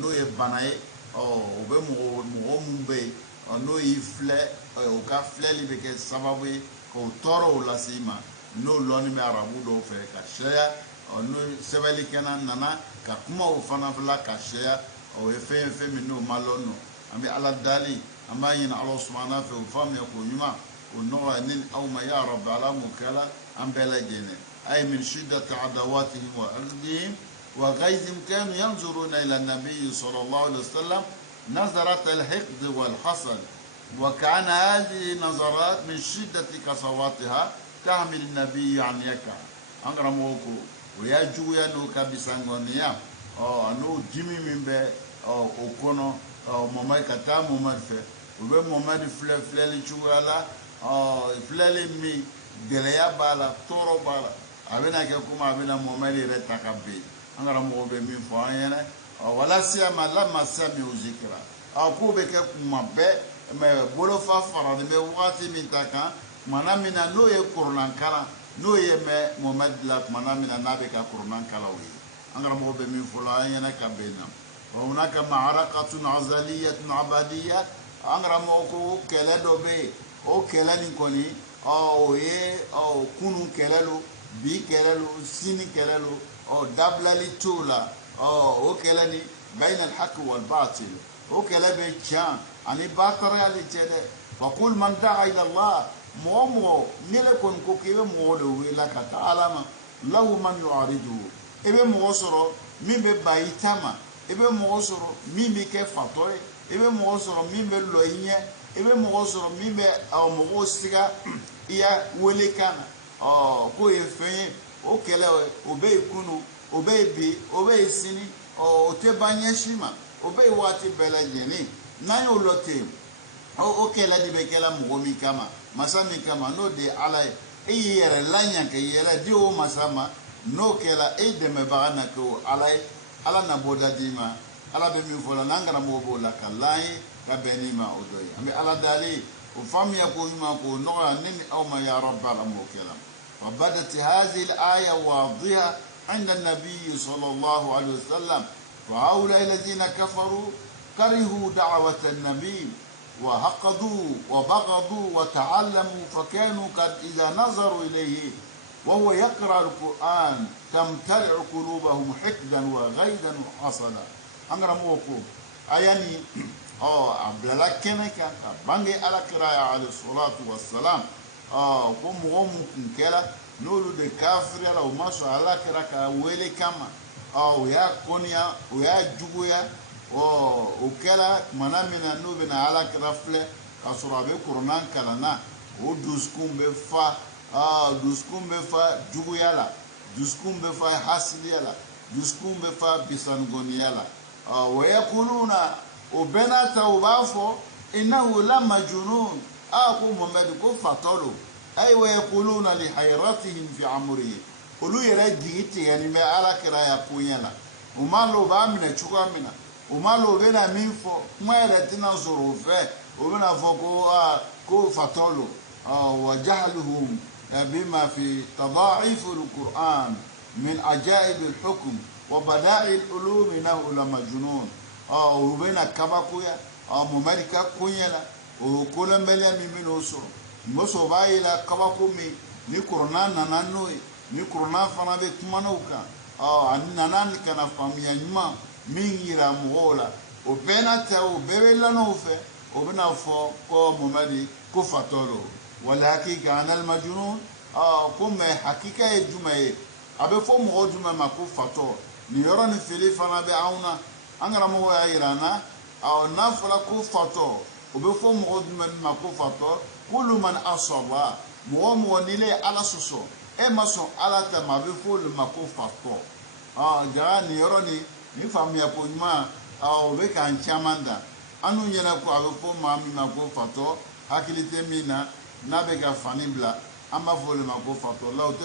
no ye banaye o be mo mumbe no yi fle o ka fle li be ke sababu ko toro la sima no loni me arabu do fe ka sheya no sebeli kana nana ka kuma o fana fla ka sheya o fe min no malono ambe ala dali amba yin Allah subhanahu wa ta'ala ko nyuma o no anin aw ma ya rabb ala mukala ambela jene ay min shiddati adawatihim wa ardihim wa ghayzim kanu yanzuruna ila an-nabiy sallallahu alaihi wasallam نظرة الحقد والحسد وكان هذه نظرات من شدة كسواتها تحمل النبي عن يكا أنغرا موكو ويا جويا نو كابيسانغونيا نو جيمي ميمبي اوكونو موماي كاتا موماد في وبي موماد فلالي تشوغالا فلالي مي دليا بالا تورو بالا أبينا كيكوما أبينا مومادي رتاكابي أنغرا موكو بي فاينة wala siyama lama sami uzikira ko be ke kuma be me bolo fa fara de me wati min taka mana mina no ye qur'an kala no ye me muhammad la mana mina nabe ka qur'an kala wi angara mo be min fula yana ka bena wa hunaka ma'arakatun azaliyatun abadiyya angara mo ko kele do be o kele ni koni o ye o kunu kelelo bi kelelo sini kelelo o dablali tula وكلاني بين الحق والباطل وكلا بيتشان أني باطر على جده وكل من دعا إلى الله مو نلكن كوكيو مولو إلى كتعلم له من يعارضه إبه موسرو مين ببايتما إبه موسرو مين بكفتوي إبه موسرو مين بلوينية إبه موسرو مين ب أو موسيقى إيا ولكان كوي فين وكلا وبيكونوا obebi obe sini o te banyeshima obe wati belajeni nayo lote o kela di bekela mugomi kama masami kama no de ala yere lanya ke yela di o masama no kela de me bagana ko ala na boda dima ala be mi fola nangara mo bola kalai ka benima odoy ambe ala dali o fami ko yuma ko no nini aw ma ya rabbal amokela وبدت هذه الآية واضحة عند النبي صلى الله عليه وسلم وهؤلاء الذين كفروا كرهوا دعوة النبي وحقدوا وبغضوا وتعلموا فكانوا قد إذا نظروا إليه وهو يقرأ القرآن تمتلئ قلوبهم حقدا وغيظا وحسدا أمر موكو أياني عبدالله كنكا بانجي على قراءة عليه الصلاة والسلام كم كلا نولو de kafiri ala umaso ala kira ka wele kama ya konya ya juguya ukela manamina nube na ala kira fle kasura be qur'an kalana o duskum be fa juguya la duskum be fa hasiliya la duskum be fa bisangoniya la wa yaquluna ubena tawbafo innahu la majnun ko muhammad ko fatalo ay wa yaquluna li hayratihim fi amrihi ulu yarajiti yani me ala kira ya kunyana umalo ba mina chukwa mina umalo bena minfo mwere tina zurufe ubena foko ko fatolo wa jahluhum bima fi tada'if alquran min ajaib alhukm wa bada'i alulum nahu la majnun ubena kabakuya mumarika kunyana ukulembele mimino usuru moso baila kabakumi ni kurna nanano ni kurna fana be tumanauka nanan kana famia nyuma mingira muhola o benata o bebela no fe o bena fo ko mumadi ko fatolo walakin kana al majnun kuma hakika e jumae abe fo mo juma mako fato ni yoro ni fili fana be auna angara mo ya irana na fala ko fato o be fo mo juma mako fato كل من أصاب مو نيلي على سوسو maso ala ta ma be fo le mako fato jani yoroni ni fami ya ponma o be kan chamanda anu nyela ko ave fo ma mi mako fato hakilite mina na be ga fanibla ama fo le mako fato la o te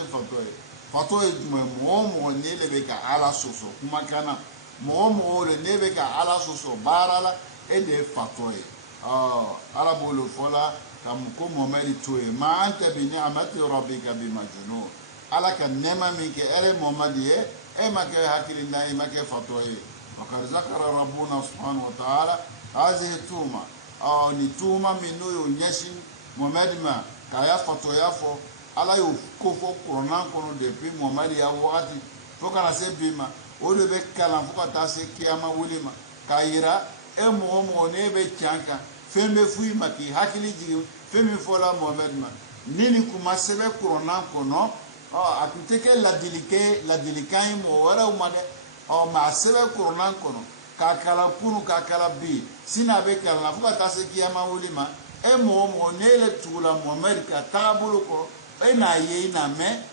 fato e mo ni le be ka ala soso kuma kana mo le ne be ka ala soso barala e de fato e ala bolo fola kam ko momari toye ma anta bi ni'mati rabbika bi majnun ala kan nema min ke ere momadi e ma ke hakili ndai ma ke fatoye wakar zakara rabbuna subhanahu wa ta'ala hazihi tuma ni tuma minu yo nyashin momadi ma kaya fatoya fo ala yo ko fo qur'an kono depuis momadi ya wakati fo kana se bima o de be kala fo ka ta se kiyama wulima kayira e mo ne be chanka fembe fui maki hakili jigi femi fola Mohamed ma nini kuma sebe Qur'an kono akuteke la dilikai mo wara umade ma sebe Qur'an kono ka kala kunu ka kala bi sina be kala fuka tase kiyama wulima e mo nele tula Mohamed ka tabulu ko ina ye ina me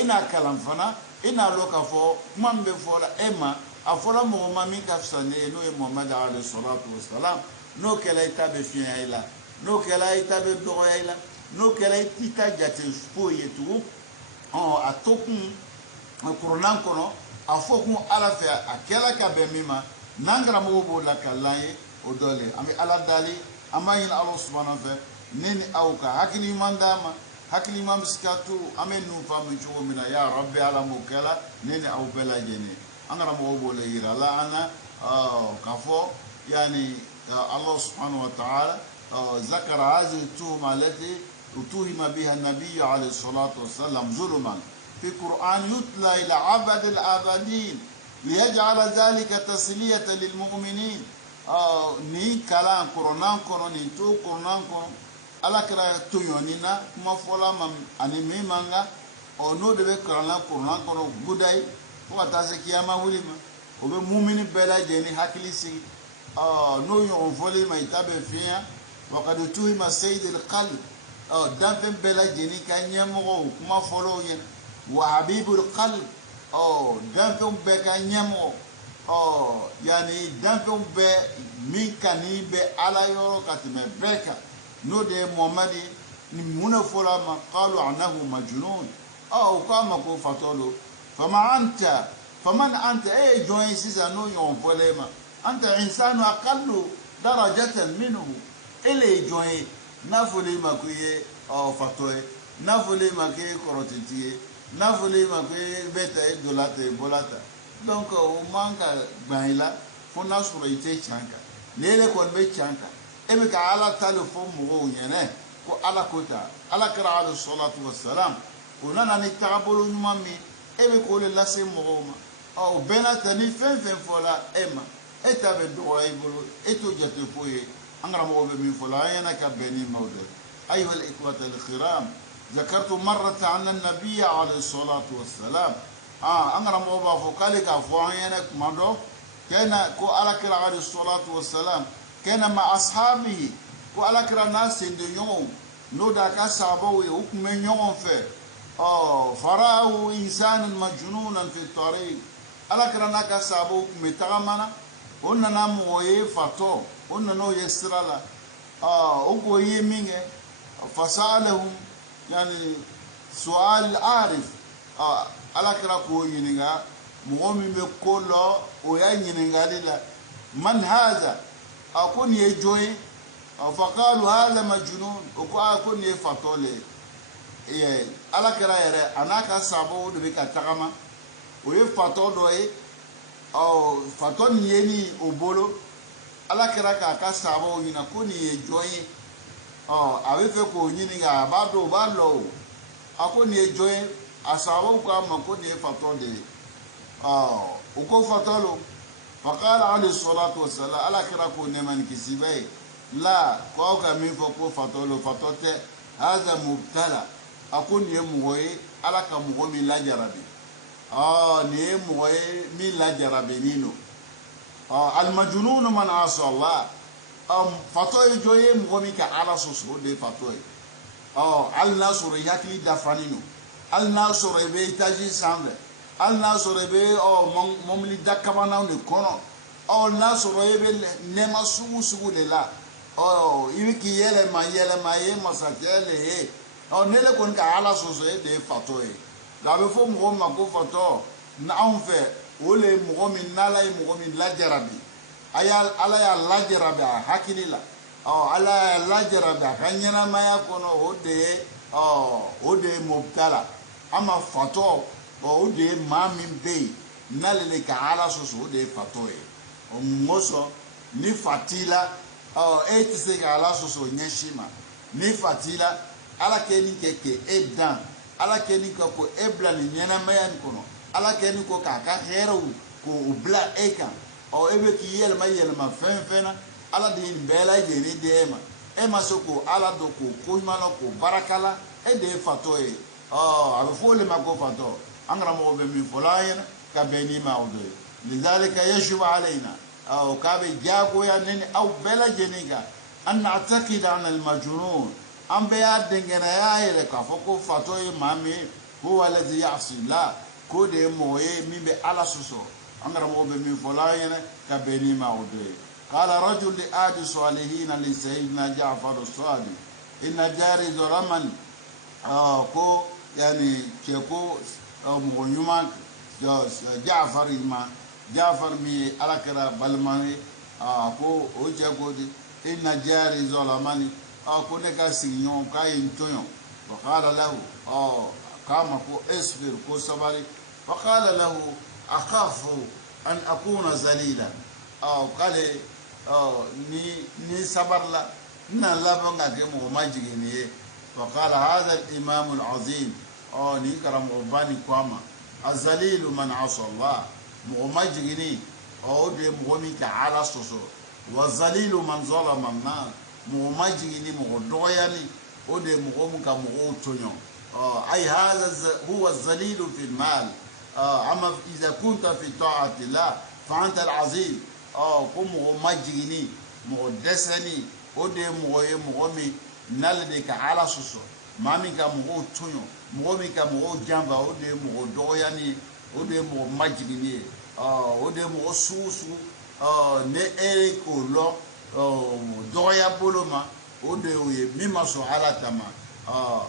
ina kalam fana ina loka fo mambe fola ema afola mo mami ka fsane no e Muhammad alayhi salatu wassalam no kala itabe fiya no kala itabe doya no kala ita jate fo yetu atokun Qur'an kono afokun ala fe akela ka be mima nangara mo bo la kalaye odole ami ala dali amayin Allah subhanahu wa ta'ala nini auka hakili mandama hakili mam skatu amen nu famu chugo mina ya rabbi ala mukala nini au bela jeni angara mo bo le yira la ana kafo yani Allah subhanahu wa ta'ala ذكر هذه التهمة التي اتهم بها النبي عليه الصلاة والسلام ظلما في القرآن يتلى إلى عبد الآبادين ليجعل ذلك تسلية للمؤمنين ni kala Qur'an kono ni to Qur'an kono ala kra tuyonina kuma fola mam ani me manga no de be Qur'an kono gudai ko atase kiyama wulima o be mu'mini bela jeni hakili si no yo vole ma itabe fiya wa qad tuhima sayyid al-qalb dampen bela jeni kanyamo kuma folo yen wa habibul qalb dampen be kanyamo yani dampen be min kani be ala yoro katime beka no de Muhammadi ni muna fola ma qalu anahu majnun kama ko fatolo faman anta join sisa no yon folema anta insanu aqallu darajatan minhu ele join na folema ko ye fatoye na folema ke korotitiye na folema ke beta e dolate bolata donc o manka gbaila fona sura ite chanka lele kon be chanka ebe ka ala telefon mo nyene ko ala kota ala kra ala salatu wassalam onana ni tabolo nyumami ebe ko le lase mo ma bena tani fen fola ema etabe do aybolo eto jate foye angara mo be min fola yana ka beni mawde ayuha al ikhwata al khiram ذكرت مرة عن النبي عليه الصلاة والسلام angara mo ba fo kale ka fo yana kumando kena ko ala kira عليه الصلاة والسلام kena ma ashabihi ko ala kira nasinde nyon no da ka sabo we hukume nyon fe farao insanan majnunan fi tariq ala kira na ka sabo hukume tagamana onna na moye fato onna no yesrala ogo yeminge fasalahum yani sual arif ala kira ko yininga mo mi me ko lo o ya yininga lila man hadha akoni ejoy faqalu hadha majnun ko akoni fatole ala kira yere anaka sabo de ka tagama o ye fato do e faton yeni obolo ala kira ka sabo yina koni ejoy awe fe ko yininga bado balo akoni ejoy asabo ko ma koni fatole o ko fatolo فقال عليه الصلاة والسلام على كراكو نمان كسيبي لا كوكا من فوقو فتولو فتوتي هذا مبتلى أكون يموي على كموي من لا جربي نيموي من لا جربي نينو المجنون من عصى الله فتوي جوي موي كعلى سوسو دي فتوي الناصر ياكلي دفانينو الناصر بيتاجي سامبل al nasoro be momli dakabana ne kono nasoro be nema sugu de la iwiki yele ma ye masatele he nele kon ka ala soso e de fato e da be fo mo ma ko fato na on fe ole mo min nala e mo min la jarabi ayal ala ya la jarabi hakilila ala ya la jarabi kanyana maya kono ode mubtala ama fato o de mami be nalele ka ala soso de fatoe o moso ni fatila etise ka ala soso nyeshima ni fatila ala keni keke edan ala keni ko ebla ni nyana mayan kono ala keni ko kaka hero ko ubla eka o ebe ki yelma fenfena ala de bela jeni dema e masoko ala do ko malo ko barakala e de fato e abe fole mako fato angra mo be mi folayena ka beni maudo lidhalika yajibu alaina او كابي جاكو يا نين او بلا جنيغا ان نعتقد عن المجنون ام بياد دنگنا يا لك فوكو فاتوي مامي هو الذي يعصي الله كود موي مي بي على سوسو انغرا مو بي مي فلاين كبني ماودي قال رجل لآد صالحين لسيدنا جعفر الصادق ان جاري زرمن كو يعني كيكو مغنيمان جعفر ما Jafar mi alakara balmani ko o jagodi inna jari zolamani ko ne ka sinyo ka intonyo wa qala lahu kama ko isbir ko sabari wa qala lahu akhafu an akuna zalila kale ni sabarla na labanga ke mo majigini wa qala hadha al imam al azim ni karam ubani kwama azalilu man asa Allah مغمجيني او دي مغمي تعالى سوسو والذليل من ظلم الناس مغمجيني مغدوياني او دي مغمك مغوتونيو اي هذا هو الذليل في المال اما اذا كنت في طاعه الله فانت العظيم كم مغمجيني مغدسني او دي مغمي نالديك على سوسو مامي كمغوتونيو مغمي كمغوجامبا او دي مغدوياني o de mo majigini o de mo susu ne ere ko lo doya boloma o de o ye mima so ala tama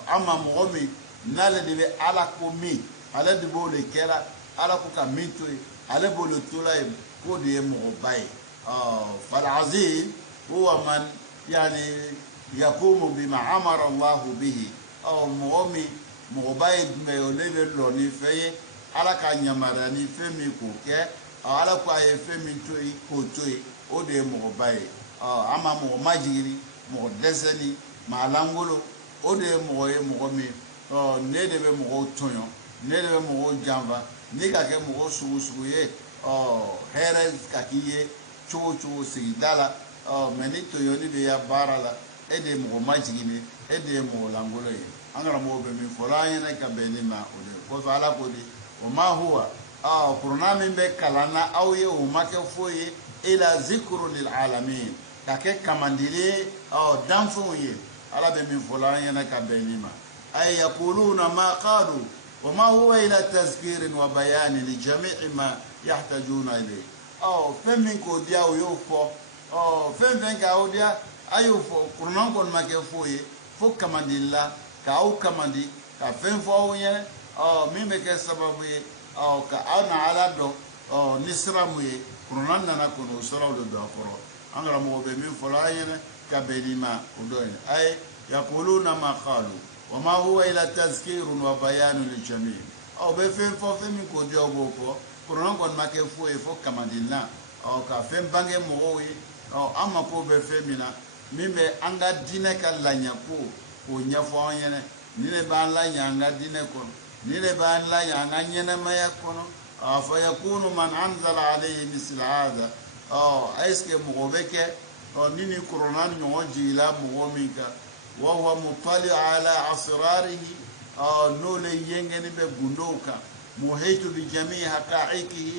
ama mo mi nale de ala ko mi ala de bo le kera ala ko ka minto ala bo le tola ko de mo bay fal aziz huwa man yani yaqumu bima amara Allah bihi mo mi mo bay me o le lo ni feye ala ka nyamara ni femi ko ke ala ko ay femi toyi ko toyi o de mo baye ama mo majiri mo deseni ma langolo o de mo mi ne de be mo tonyo ne de be mo jamba ni ka ke mo sugu ye here ka kiye cho sigidala meni toyo ni be ya barala e de mo majiri ni e de mo langolo ye angara mo be mi fola na ka be ni ma o de ko ala ko de وما هو قرنا من بكلنا أو يوم كفوي إلى ذكر للعالمين كake kamandili danfuye ala be min fulana ka benima ay yaquluna ma qalu wama huwa ila tazkir wa bayan li jami' ma yahtajuna ilayhi femin ko dia o yofo fen ka o dia ayo fo qur'an kon ma ke foye fo kamandilla ka o kamandi ka fen fo yen min be ke sababu ye ka ana ala do nisramu ye qur'an nana kono sura do foro angara mo be min fola yene ka benima udoyne ay yaquluna ma qalu wama huwa ila tazkir wa bayan lil jami' be fen fo fe min ko dio bo ko qur'an kon ma ke fo e fo kamadina ka fen bange mo wi amma ko be fe mina min be anga dine ka lanya ko nyafo yene ni le ban lanya anga dine ko ni le ban lanya anga nyene maya kono fa yakunu man anzala alayhi misl hada ايسكي مغوبكه نيني كورونا نيوجي لا مغوميكا وهو مطلع على اسراره نولي ينغني بغندوكا محيط بجميع حقائقه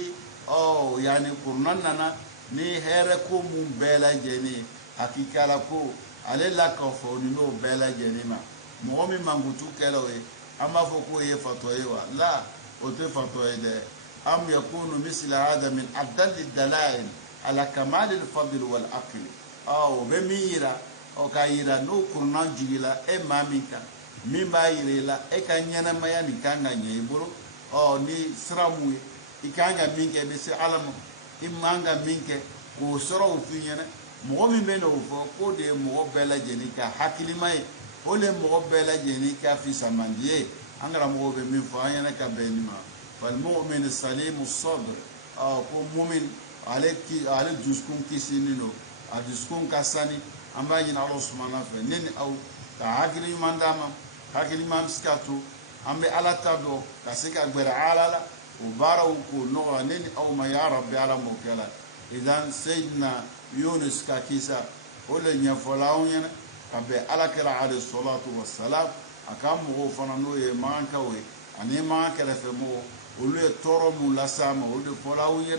يعني كورونا ني هيركو مبلا جني حقيقه لكو على لا كفوني نو بلا جني ما مغومي مانغوتو كلوي اما فوكو يفتويوا لا وتفتوي ده ام يكون مثل هذا من افضل الدلائل على كمال الفضل والعقل بميرا كايرا نو كورنا جيلا ماميكا ميمبا يريلا كانيانا مايا نيكانغا نيبرو ني سراموي إكانغا مينكا بيسي علم إمانغا مينكا وسرو فينا مغومي بينو فوقو دي مغو بلا جنيكا حكيلي ماي ولي مغو بلا جنيكا في سامانديه أنغرا مغو بمين فاينا كبينما فالمؤمن السليم الصدر كو مؤمن ale duskun kisini no a duskun kasani an b'a ɲini ala subhanahu fɛ ne ni aw ka hakili ɲuman d'a ma hakili ɲuman bɛ se ka to an bɛ ala ta dɔn ka se ka gbɛrɛ ala la o baaraw k'o nɔgɔya ne ni aw ma ya rabbi ala m'o kɛ la idan sayyidina Yunus ka kisa ole nya folawnya abe alakira alayhi salatu wassalam akam mo fana no ye manka we ani manka la femo olu toro mu lasama olu folawnya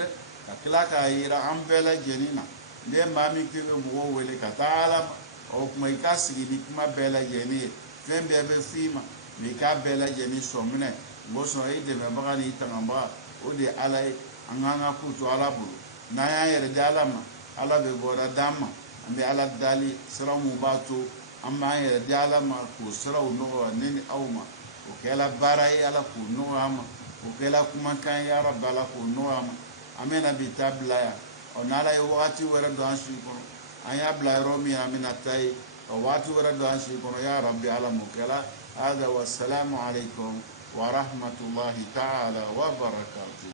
ka kila ka yira ambela jenina de mami ke mo wele ka taala o kuma ikasigi ni kuma bela jeni fembe be fima mi ka bela jeni somne mo so e de ba ni tangamba o de alai anganga kutu ala bulu na ya yere dalama ala be bora dama ambe ala dali sira mu batu amma yere dalama ko sira no nini awma o kala barai ala ku no ama o kala kuma kan ya rabbala ku no ama amena bi tabla ya onala yo wati wera do ansu ko aya bla romi amina tai o wati wera do ansu ko ya rabbi ala mukala hada wassalamu alaikum wa rahmatullahi ta'ala wa barakatuh.